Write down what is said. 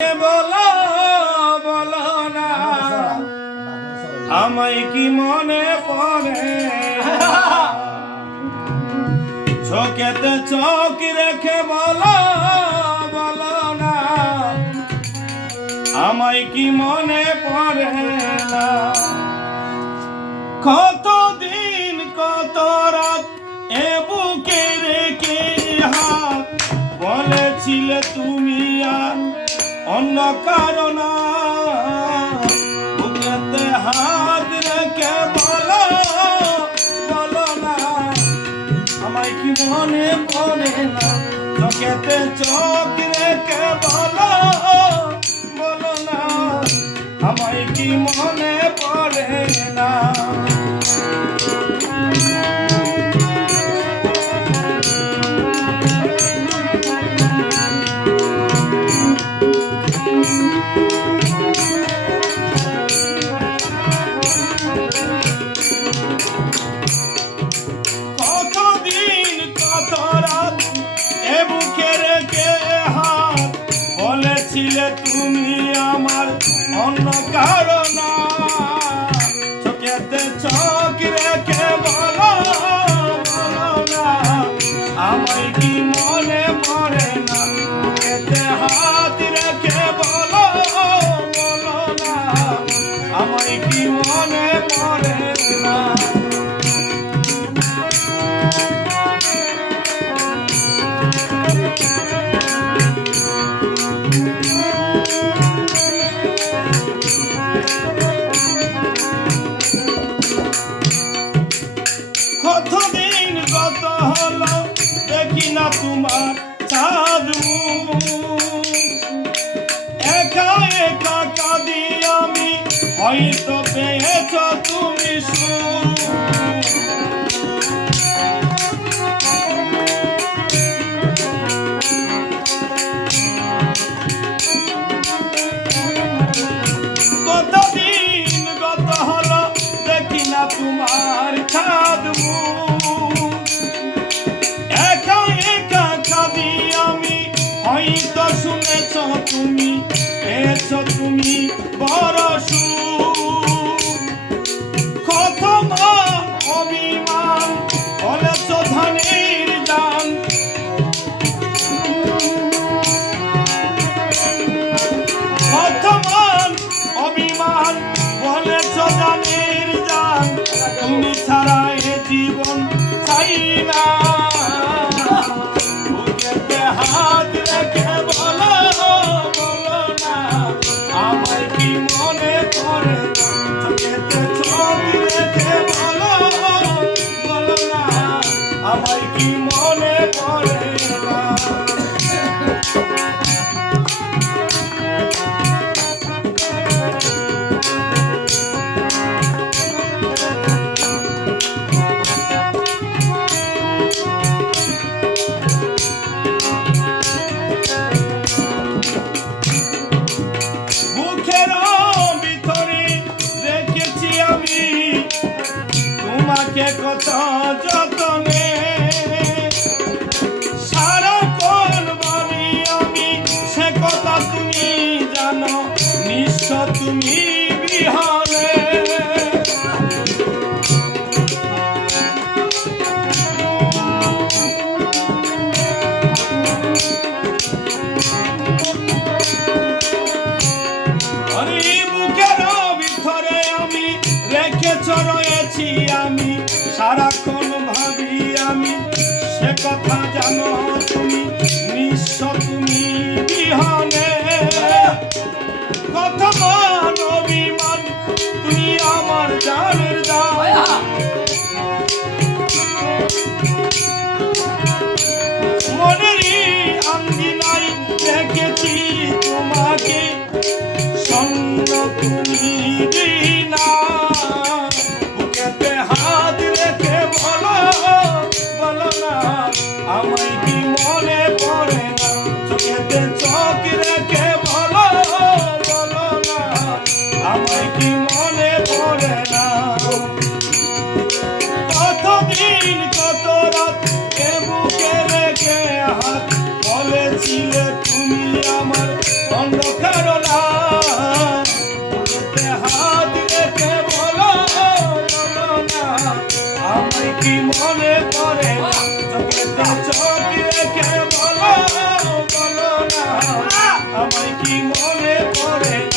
বলো বলো না। আমায় কি মনে পড়ে? চোখেতে চোখ রেখে বলো বলো না। আমায় কি মনে পড়ে না? কত দিন কত রাত, এ বুকে রেখে হাত? বলেছিলে তুমি অন্য কারণ হাত রেখে বলো বলো না। আমায় মনে পড়ে এ বুকে রেখে হাত বলেছিলে তুমি আমার অন্য কারণ চোখেতে চোখ রেখে বলো বলো না, আমায় কি মনে পড়ে না? চোখেতে হাত রেখে বলো বলো না মনে পড়ে না? কতদিন কত হলো, দেখি না তোমার চাঁদু। একা একা কাঁদি আমি, হয়তো পেয়েছ তুমি সুখ জানো নিশ্চ তুমি রেখেছ রয়েছি আমি। সারাক্ষণ ভাবি আমি সে কথা জানো। আমার কি মনে পড়ে না কতদিন কত রাত এ বুকে রেখে হাত বলেছিলে তুমি আমার অন্ধকার না হাত রেখে বলো না আমার কি মনে পড়ে না চোখে চোখ রেখে বলো বলো না আমার কি মনে পড়ে